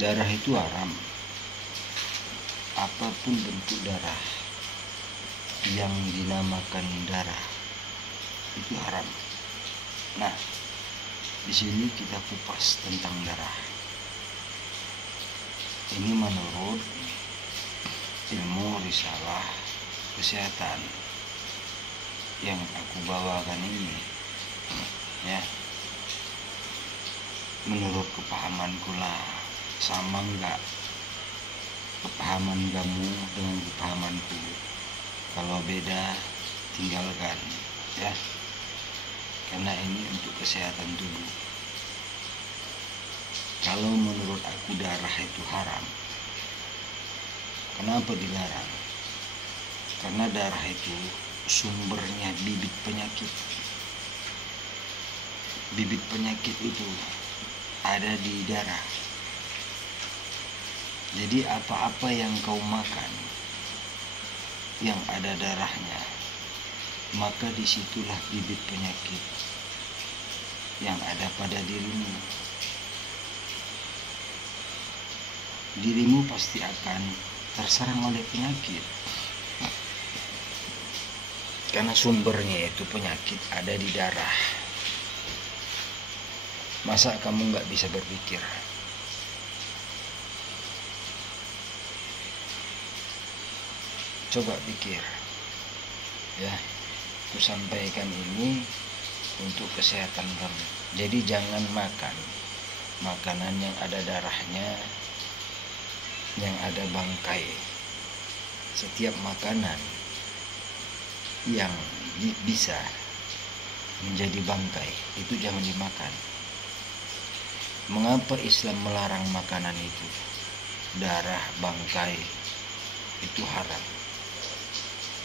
Darah itu haram. Apapun bentuk darah yang dinamakan darah itu haram. Nah, di sini kita kupas tentang darah. Ini menurut ilmu risalah kesehatan yang aku bawakan ini, ya. Menurut kepahamanku lah, sama enggak kepahaman kamu dengan kepahamanku? Kalau beda, tinggalkan, ya. Karena ini untuk kesehatan tubuh. Kalau menurut aku darah itu haram, kenapa dilarang? Karena darah itu sumbernya bibit penyakit. Bibit penyakit itu ada di darah. Jadi apa-apa yang kau makan yang ada darahnya, maka disitulah bibit penyakit yang ada pada dirimu. Dirimu pasti akan terserang oleh penyakit, karena sumbernya itu penyakit ada di darah. Masa kamu nggak bisa berpikir? Coba pikir, ya. Aku sampaikan ini untuk kesehatan kamu. Jadi jangan makan makanan yang ada darahnya, yang ada bangkai. Setiap makanan yang bisa menjadi bangkai itu jangan dimakan. Mengapa Islam melarang makanan itu? Darah, bangkai itu haram.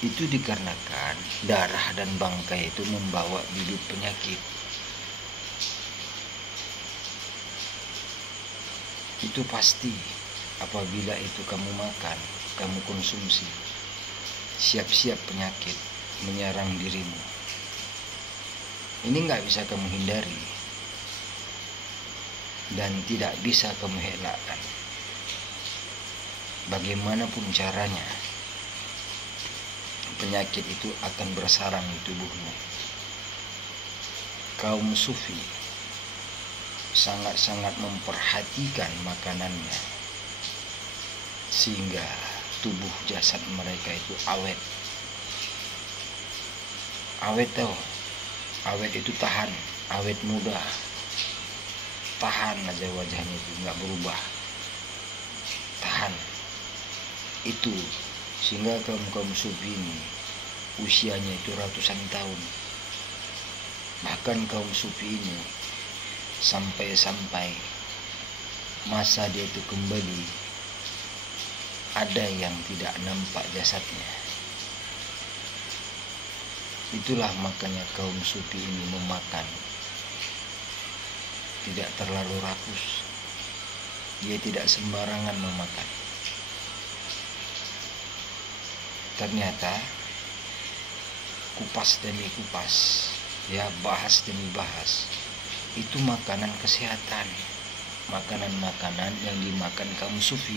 Itu dikarenakan darah dan bangkai itu membawa bibit penyakit. Itu pasti. Apabila itu kamu makan, kamu konsumsi, siap-siap penyakit menyerang dirimu. Ini nggak bisa kamu hindari dan tidak bisa kamu elakkan. Bagaimanapun caranya, penyakit itu akan bersarang di tubuhmu. Kaum sufi sangat-sangat memperhatikan makanannya, sehingga tubuh jasad mereka itu awet. Awet tau, awet itu tahan, awet muda, tahan aja wajahnya itu nggak berubah, tahan. Itu sehingga kaum sufi ini usianya itu ratusan tahun. Bahkan kaum sufi ini sampai masa dia itu kembali, ada yang tidak nampak jasadnya. Itulah makanya kaum sufi ini memakan tidak terlalu rakus. Dia tidak sembarangan memakan. Ternyata kupas demi kupas, ya, bahas demi bahas, itu makanan kesehatan, makanan-makanan yang dimakan kaum sufi.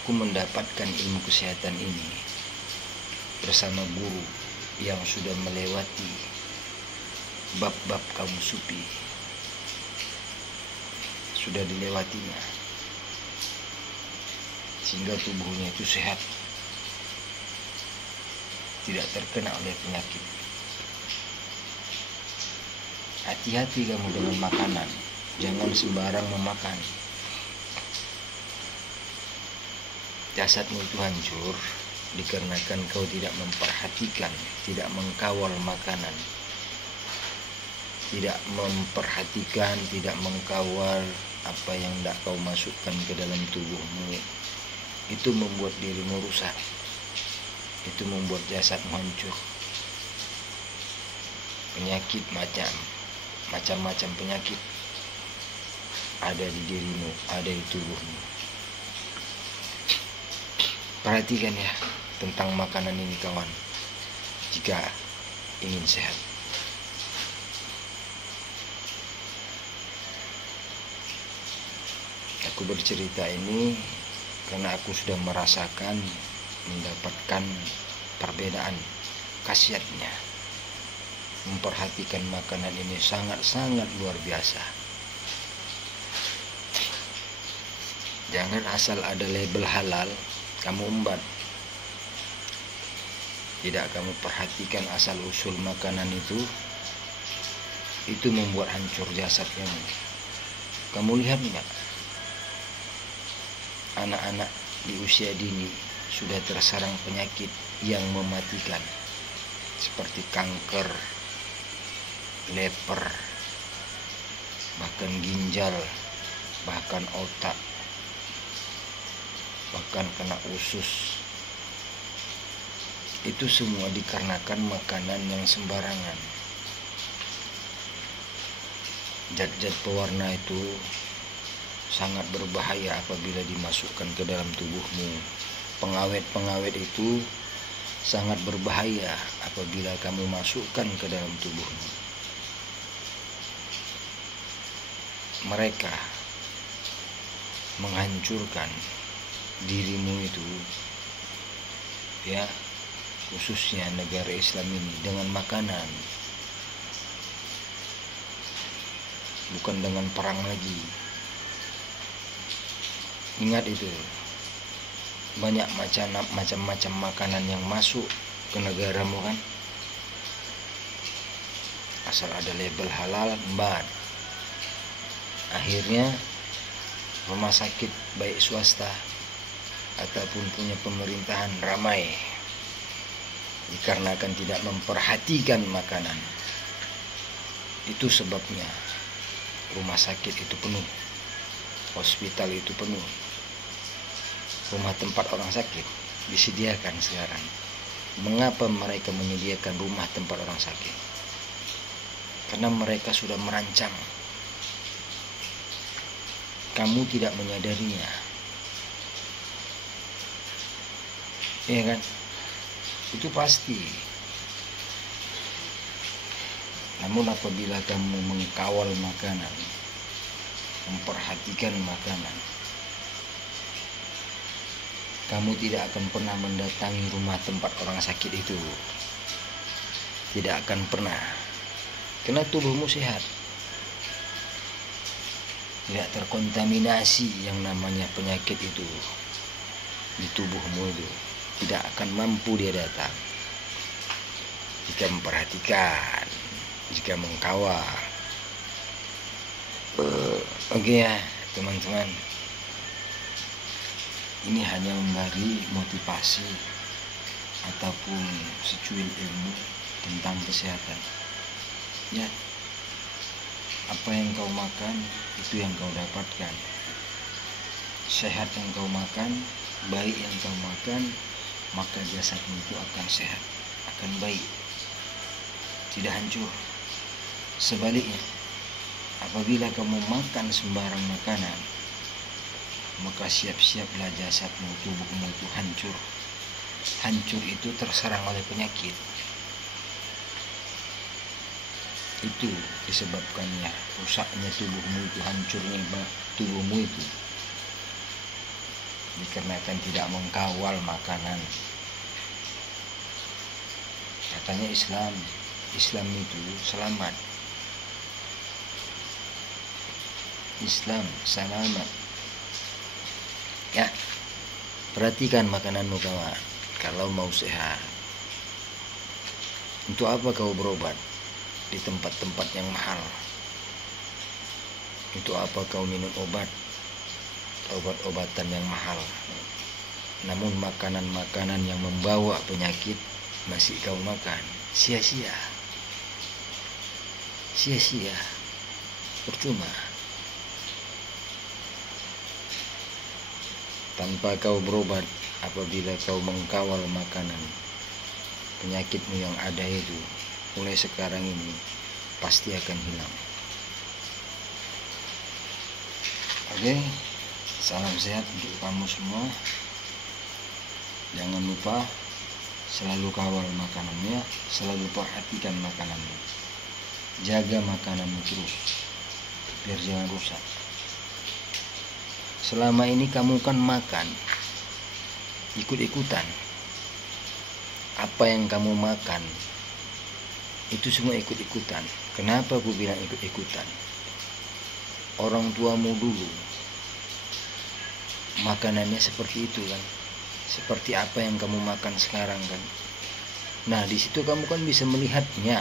Aku mendapatkan ilmu kesehatan ini bersama guru yang sudah melewati bab-bab kaum sufi, sudah dilewatinya, sehingga tubuhnya itu sehat, tidak terkena oleh penyakit. Hati-hati kamu dengan makanan, jangan sembarang memakan. Jasadmu itu hancur dikarenakan kau tidak memperhatikan, tidak mengkawal makanan, tidak memperhatikan, tidak mengkawal apa yang tidak kau masukkan ke dalam tubuhmu. Itu membuat dirimu rusak, itu membuat jasadmu hancur. Penyakit macam-macam penyakit ada di dirimu, ada di tubuhmu. Perhatikan ya tentang makanan ini kawan, jika ingin sehat. Aku bercerita ini karena aku sudah merasakan, mendapatkan perbedaan khasiatnya. Memperhatikan makanan ini sangat-sangat luar biasa. Jangan asal ada label halal kamu umbat. Tidak kamu perhatikan asal usul makanan itu membuat hancur jasad kamu. Kamu lihat enggak? Anak-anak di usia dini sudah terserang penyakit yang mematikan seperti kanker, leper, bahkan ginjal, bahkan otak, bahkan kena usus. Itu semua dikarenakan makanan yang sembarangan. Zat-zat pewarna itu sangat berbahaya apabila dimasukkan ke dalam tubuhmu. Pengawet-pengawet itu sangat berbahaya apabila kamu masukkan ke dalam tubuhmu. Mereka menghancurkan dirimu itu, ya, khususnya negara Islam ini, dengan makanan, bukan dengan perang lagi. Ingat itu, banyak macam-macam makanan yang masuk ke negaramu kan, asal ada label halal, mbak. Akhirnya rumah sakit baik swasta ataupun punya pemerintahan ramai dikarenakan tidak memperhatikan makanan. Itu sebabnya rumah sakit itu penuh, hospital itu penuh, rumah tempat orang sakit disediakan sekarang. Mengapa mereka menyediakan rumah tempat orang sakit? Karena mereka sudah merancang. Kamu tidak menyadarinya, ya kan? Itu pasti. Namun apabila kamu mengkawal makanan, memperhatikan makanan, kamu tidak akan pernah mendatangi rumah tempat orang sakit itu. Tidak akan pernah. Karena tubuhmu sehat, tidak terkontaminasi yang namanya penyakit itu di tubuhmu itu. Tidak akan mampu dia datang jika memperhatikan, jika mengkawal. Oke ya teman-teman, ini hanya memberi motivasi ataupun secuil ilmu tentang kesehatan. Ya, apa yang kau makan itu yang kau dapatkan. Sehat yang kau makan, baik yang kau makan, maka jasadmu itu akan sehat, akan baik, tidak hancur. Sebaliknya, apabila kamu makan sembarang makanan, maka siap-siaplah jasadmu, tubuhmu itu hancur. Hancur itu terserang oleh penyakit. Itu disebabkannya rusaknya tubuhmu itu, hancurnya tubuhmu itu dikarenakan tidak mengkawal makanan. Katanya Islam itu selamat. Islam selamat. Ya, perhatikan makananmu kawan. Kalau mau sehat, untuk apa kau berobat di tempat-tempat yang mahal? Untuk apa kau minum obat-obatan yang mahal? Namun makanan-makanan yang membawa penyakit masih kau makan. Sia-sia. Sia-sia. Percuma. Tanpa kau berobat, apabila kau mengkawal makanan, penyakitmu yang ada itu mulai sekarang ini pasti akan hilang. Oke, salam sehat untuk kamu semua. Jangan lupa selalu kawal makanannya, selalu perhatikan makananmu. Jaga makananmu terus biar jangan rusak. Selama ini kamu kan makan ikut-ikutan. Apa yang kamu makan itu semua ikut-ikutan. Kenapa aku bilang ikut-ikutan? Orang tuamu dulu makanannya seperti itu kan, seperti apa yang kamu makan sekarang kan. Nah, di situ kamu kan bisa melihatnya,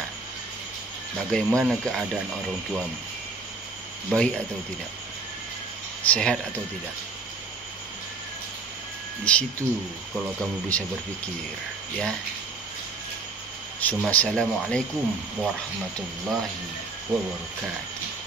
bagaimana keadaan orang tuamu, baik atau tidak, sehat atau tidak. Di situ kalau kamu bisa berpikir, ya. Assalamualaikum warahmatullahi wabarakatuh.